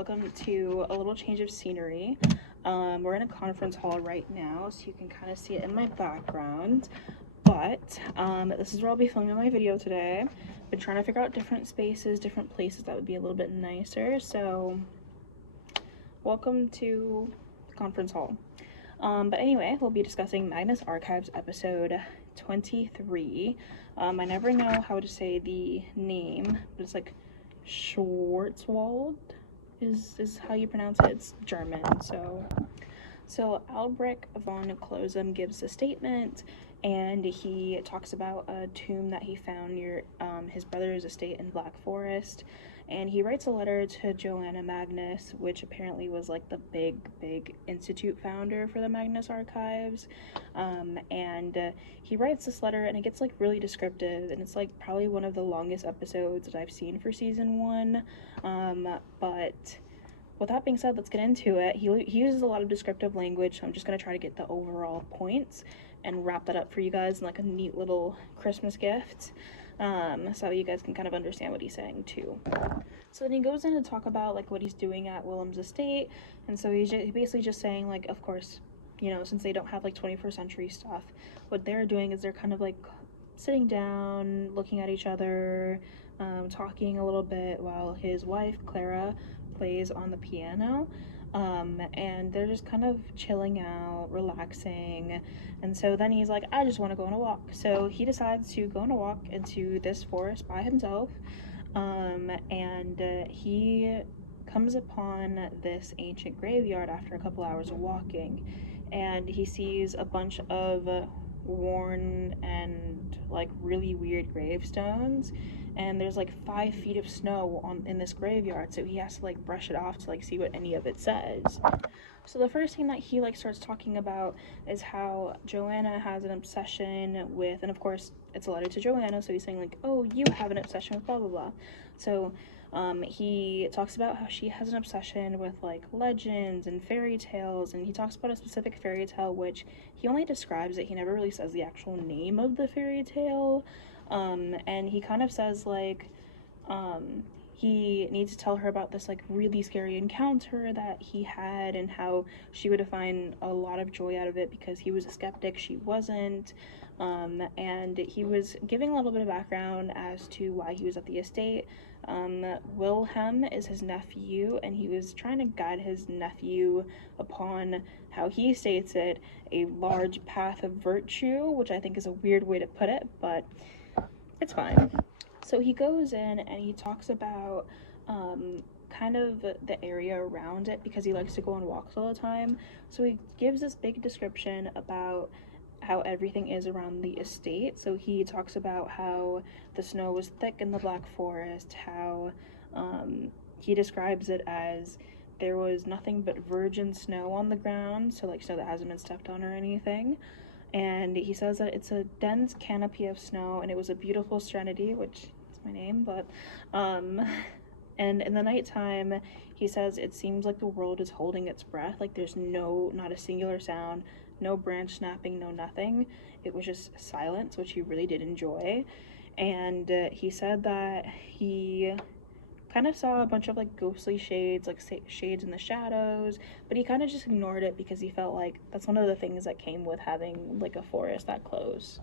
welcome to a little change of scenery. We're in a conference hall right now, so you can kind of see it in my background. But this is where I'll be filming my video today. Been trying to figure out different spaces, different places that would be a little bit nicer. So welcome to the conference hall. But anyway, we'll be discussing Magnus Archives episode 23. I never know how to say the name, but it's like Schwarzwald is how you pronounce it. It's German. So Albrecht von Closem gives a statement, and he talks about a tomb that he found near his brother's estate in Black Forest. And he writes a letter to Joanna Magnus, which apparently was like the big institute founder for the Magnus Archives. He writes this letter, and it gets like really descriptive, and it's like probably one of the longest episodes that I've seen for season 1. But with that being said, let's get into it. He uses a lot of descriptive language, so I'm just going to try to get the overall points and wrap that up for you guys in like a neat little Christmas gift. So you guys can kind of understand what he's saying too. So then he goes in to talk about like what he's doing at Willem's estate, and so he's basically just saying like, of course, you know, since they don't have like 21st century stuff, what they're doing is they're kind of like sitting down, looking at each other, talking a little bit while his wife Clara plays on the piano. And they're just kind of chilling out, relaxing. And so then he's like, I just want to go on a walk. So he decides to go on a walk into this forest by himself. He comes upon this ancient graveyard after a couple hours of walking. And he sees a bunch of worn and like really weird gravestones. And there's like 5 feet of snow in this graveyard, so he has to like brush it off to like see what any of it says. So the first thing that he like starts talking about is how Joanna has an obsession with, and of course it's a letter to Joanna, so he's saying like, oh, you have an obsession with blah blah blah. So he talks about how she has an obsession with like legends and fairy tales, and he talks about a specific fairy tale which he only describes it. He never really says the actual name of the fairy tale. And he kind of says like he needs to tell her about this like really scary encounter that he had, and how she would find a lot of joy out of it because he was a skeptic, she wasn't. And he was giving a little bit of background as to why he was at the estate. Wilhelm is his nephew, and he was trying to guide his nephew upon, how he states it, a large path of virtue, which I think is a weird way to put it, but it's fine. So he goes in and he talks about kind of the area around it, because he likes to go on walks all the time. So he gives this big description about how everything is around the estate. So he talks about how the snow was thick in the Black Forest, how he describes it as there was nothing but virgin snow on the ground, so like snow that hasn't been stepped on or anything. And he says that it's a dense canopy of snow, and it was a beautiful serenity, which is my name, but and in the nighttime, he says it seems like the world is holding its breath, like there's not a singular sound, no branch snapping, no nothing. It was just silence, which he really did enjoy. And he said that he kind of saw a bunch of like ghostly shades, like shades in the shadows, but he kind of just ignored it because he felt like that's one of the things that came with having like a forest that close.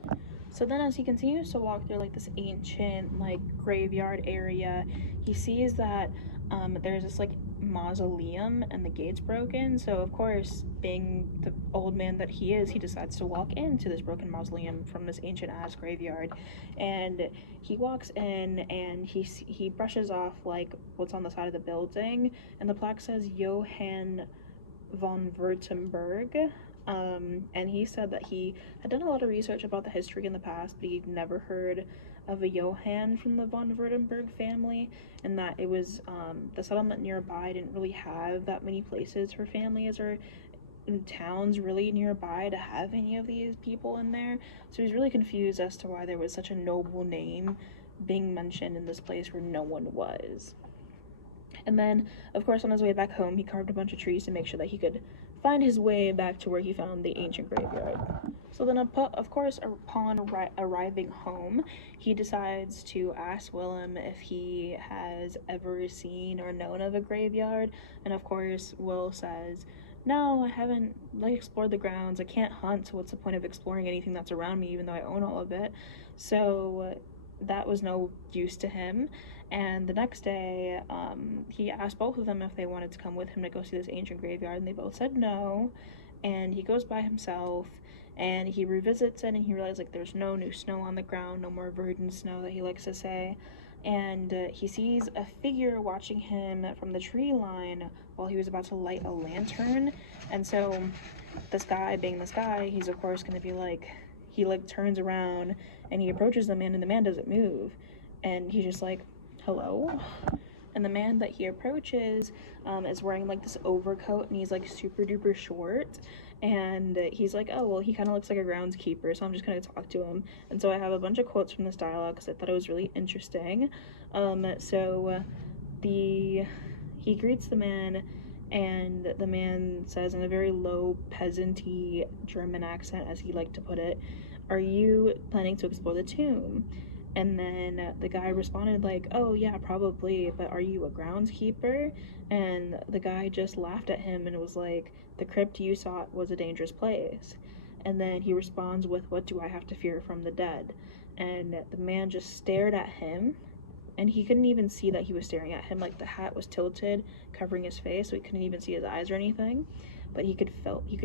So then as he continues to walk through like this ancient like graveyard area, he sees that there's this like mausoleum and the gate's broken. So of course, being the old man that he is, he decides to walk into this broken mausoleum from this ancient ass graveyard. And he walks in and he brushes off like what's on the side of the building, and the plaque says Johann von Württemberg. And he said that he had done a lot of research about the history in the past, but he'd never heard of a Johann from the von Württemberg family, and that it was the settlement nearby didn't really have that many places for families or towns really nearby to have any of these people in there. So he's really confused as to why there was such a noble name being mentioned in this place where no one was. And then, of course, on his way back home, he carved a bunch of trees to make sure that he could find his way back to where he found the ancient graveyard. So then, of course, upon arriving home, he decides to ask Willem if he has ever seen or known of a graveyard. And of course, Will says, "No, I haven't like explored the grounds. I can't hunt, so what's the point of exploring anything that's around me, even though I own all of it?" So that was no use to him. And the next day, he asked both of them if they wanted to come with him to go see this ancient graveyard, and they both said no. And he goes by himself, and he revisits it, and he realizes like there's no new snow on the ground, no more verdant snow that he likes to say. And he sees a figure watching him from the tree line while he was about to light a lantern. And so this guy, being this guy, he's of course going to be like, he like turns around and he approaches the man, and the man doesn't move, and he's just like, "Hello?" And the man that he approaches is wearing like this overcoat, and he's like super duper short, and he's like, "Oh well, he kind of looks like a groundskeeper, so I'm just gonna talk to him." And so I have a bunch of quotes from this dialogue because I thought it was really interesting. So the he greets the man, and the man says in a very low peasanty German accent, as he liked to put it, "Are you planning to explore the tomb?" And then the guy responded like, "Oh yeah, probably, but are you a groundskeeper?" And the guy just laughed at him and was like, "The crypt you sought was a dangerous place." And then he responds with, "What do I have to fear from the dead?" And the man just stared at him, and he couldn't even see that he was staring at him. Like the hat was tilted, covering his face, so he couldn't even see his eyes or anything. But he can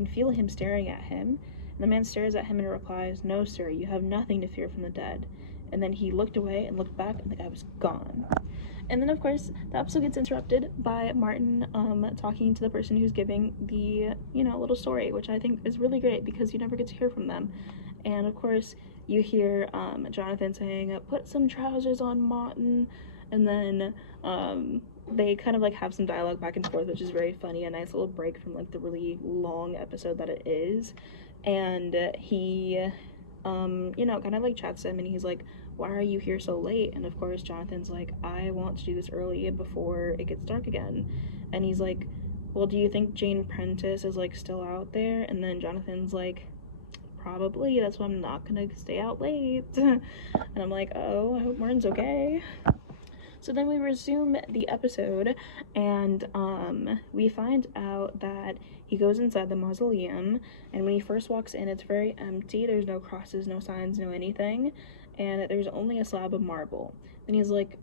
feel him staring at him. And the man stares at him and replies, "No, sir, you have nothing to fear from the dead." And then he looked away and looked back, and the guy was gone. And then, of course, the episode gets interrupted by Martin talking to the person who's giving the, little story, which I think is really great because you never get to hear from them. And, of course, you hear Jonathan saying, "Put some trousers on, Martin." And then they kind of, like, have some dialogue back and forth, which is very funny. A nice little break from, like, the really long episode that it is. And he, kind of, like, chats him, and he's like, "Why are you here so late?" And of course Jonathan's like, "I want to do this early before it gets dark again." And he's like, "Well, do you think Jane Prentice is like still out there?" And then Jonathan's like, "Probably, that's why I'm not gonna stay out late." And I'm like, "Oh, I hope Martin's okay." So then we resume the episode, and we find out that he goes inside the mausoleum, and when he first walks in, it's very empty. There's no crosses, no signs, no anything, and there's only a slab of marble. Then he's like,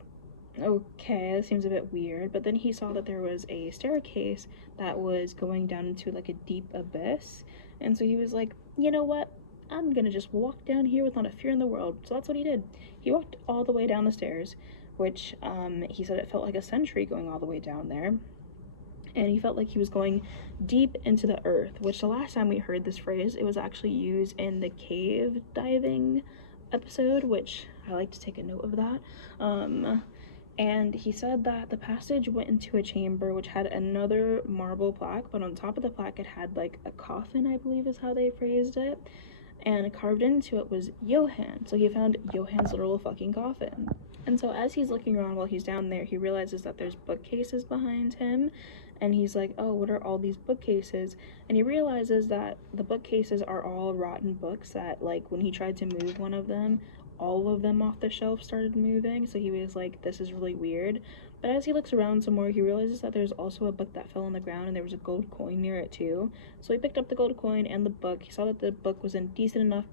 "Okay, that seems a bit weird." But then he saw that there was a staircase that was going down into like a deep abyss, and so he was like, "You know what? I'm gonna just walk down here with not a fear in the world." So that's what he did. He walked all the way down the stairs, which he said it felt like a century going all the way down there. And he felt like he was going deep into the earth, which the last time we heard this phrase, it was actually used in the cave diving episode, which I like to take a note of that. And he said that the passage went into a chamber which had another marble plaque, but on top of the plaque it had like a coffin, I believe is how they phrased it, and carved into it was Johann. So he found Johann's literal fucking coffin. And so as he's looking around while he's down there, he realizes that there's bookcases behind him, and he's like, "Oh, what are all these bookcases?" And he realizes that the bookcases are all rotten books that, like, when he tried to move one of them, all of them off the shelf started moving. So he was like, "This is really weird." But as he looks around some more, he realizes that there's also a book that fell on the ground, and there was a gold coin near it too. So he picked up the gold coin and the book. He saw that the book was in decent enough,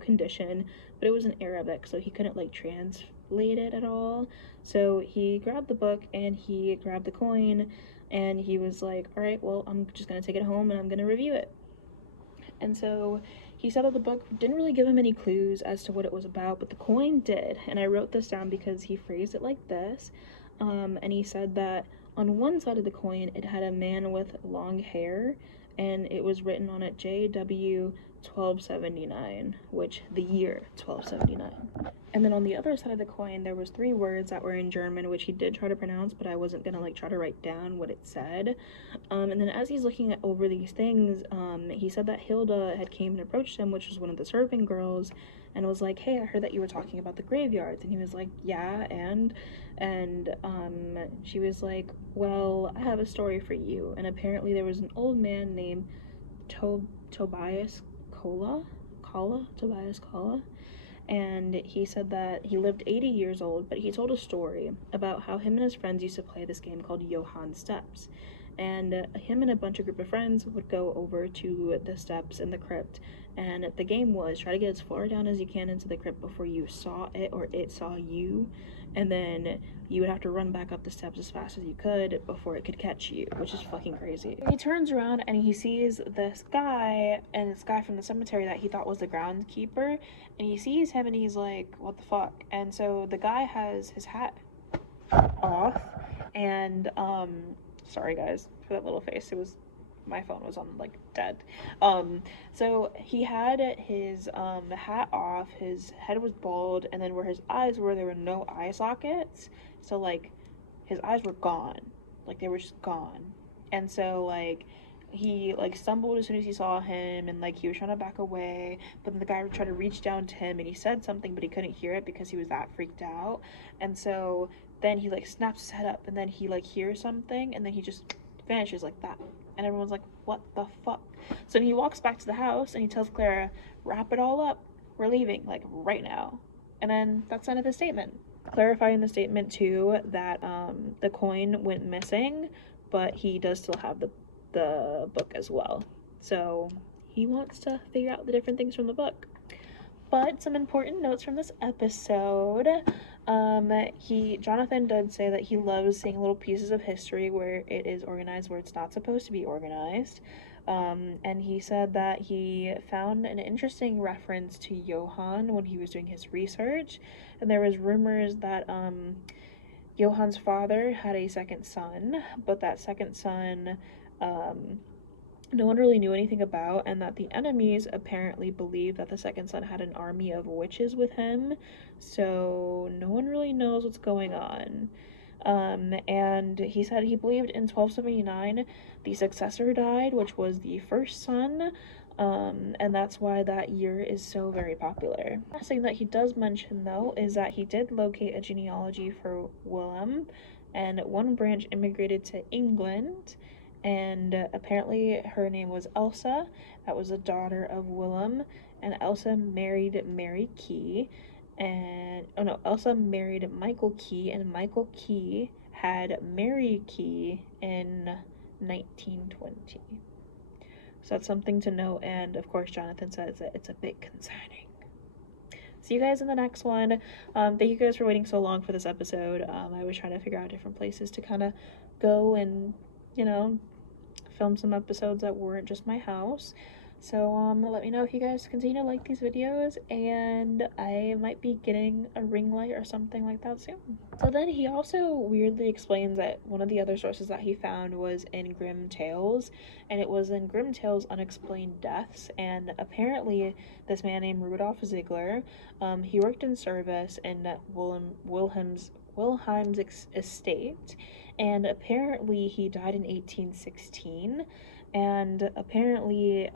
condition, but it was in Arabic, so he couldn't like translate it at all. So he grabbed the book and he grabbed the coin, and he was like, "All right, well, I'm just gonna take it home and I'm gonna review it." And so he said that the book didn't really give him any clues as to what it was about, but the coin did. And I wrote this down because he phrased it like this. And he said that on one side of the coin, it had a man with long hair, and it was written on it JW 1279, which the year 1279. And then on the other side of the coin, there was 3 words that were in German, which he did try to pronounce, but I wasn't gonna like try to write down what it said. And then as he's looking over these things, he said that Hilda had came and approached him, which was one of the serving girls, and was like, "Hey, I heard that you were talking about the graveyards." And he was like, "Yeah, and she was like, "Well, I have a story for you." And apparently there was an old man named Tobias Tobias Kalla, and he said that he lived 80 years old, but he told a story about how him and his friends used to play this game called Johann Steps. And him and a bunch of group of friends would go over to the steps in the crypt, and the game was try to get as far down as you can into the crypt before you saw it or it saw you, and then you would have to run back up the steps as fast as you could before it could catch you, which is fucking crazy. He turns around and he sees this guy from the cemetery that he thought was the groundskeeper, and he sees him and he's like, what the fuck? And so the guy has his hat off, and sorry guys for that little face, it was, my phone was on like dead. So he had his hat off, his head was bald, and then where his eyes were, there were no eye sockets, so like his eyes were gone, like they were just gone. And so like he like stumbled as soon as he saw him, and like he was trying to back away, but then the guy tried to reach down to him and he said something, but he couldn't hear it because he was that freaked out. And so then he like snaps his head up, and then he like hears something, and then he just vanishes like that. And everyone's like, what the fuck? So he walks back to the house and he tells Clara, wrap it all up, we're leaving, like right now. And then that's the end of his statement, clarifying the statement too that the coin went missing, but he does still have the book as well. So he wants to figure out the different things from the book. But some important notes from this episode. Jonathan did say that he loves seeing little pieces of history where it is organized where it's not supposed to be organized. And he said that he found an interesting reference to Johann when he was doing his research, and there was rumors that Johann's father had a second son, but that second son no one really knew anything about, and that the enemies apparently believed that the second son had an army of witches with him, so no one really knows what's going on. And he said he believed in 1279 the successor died, which was the first son, and that's why that year is so very popular. Last thing that he does mention though is that he did locate a genealogy for Willem, and one branch immigrated to England, and apparently her name was Elsa. That was a daughter of Willem, and Elsa married Mary Key, and Elsa married Michael Key, and Michael Key had Mary Key in 1920. So that's something to know, and of course Jonathan says that it's a bit concerning. See you guys in the next one. Thank you guys for waiting so long for this episode. I was trying to figure out different places to kind of go and, you know, film some episodes that weren't just my house. So let me know if you guys continue to like these videos, and I might be getting a ring light or something like that soon. So then he also weirdly explains that one of the other sources that he found was in Grimm Tales, and it was in Grimm Tales Unexplained Deaths, and apparently this man named Rudolf Ziegler, he worked in service in Wilhelm's estate, and apparently he died in 1816. And apparently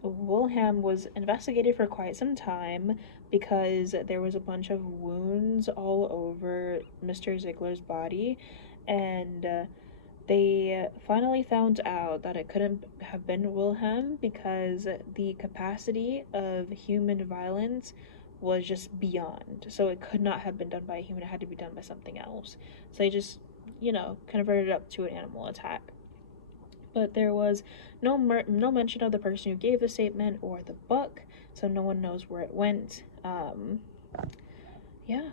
Wilhelm was investigated for quite some time because there was a bunch of wounds all over Mr. Ziegler's body, and they finally found out that it couldn't have been Wilhelm because the capacity of human violence was just beyond. So it could not have been done by a human, it had to be done by something else. So they just, you know, converted it up to an animal attack. But there was no mention of the person who gave the statement or the book, so no one knows where it went. Yeah,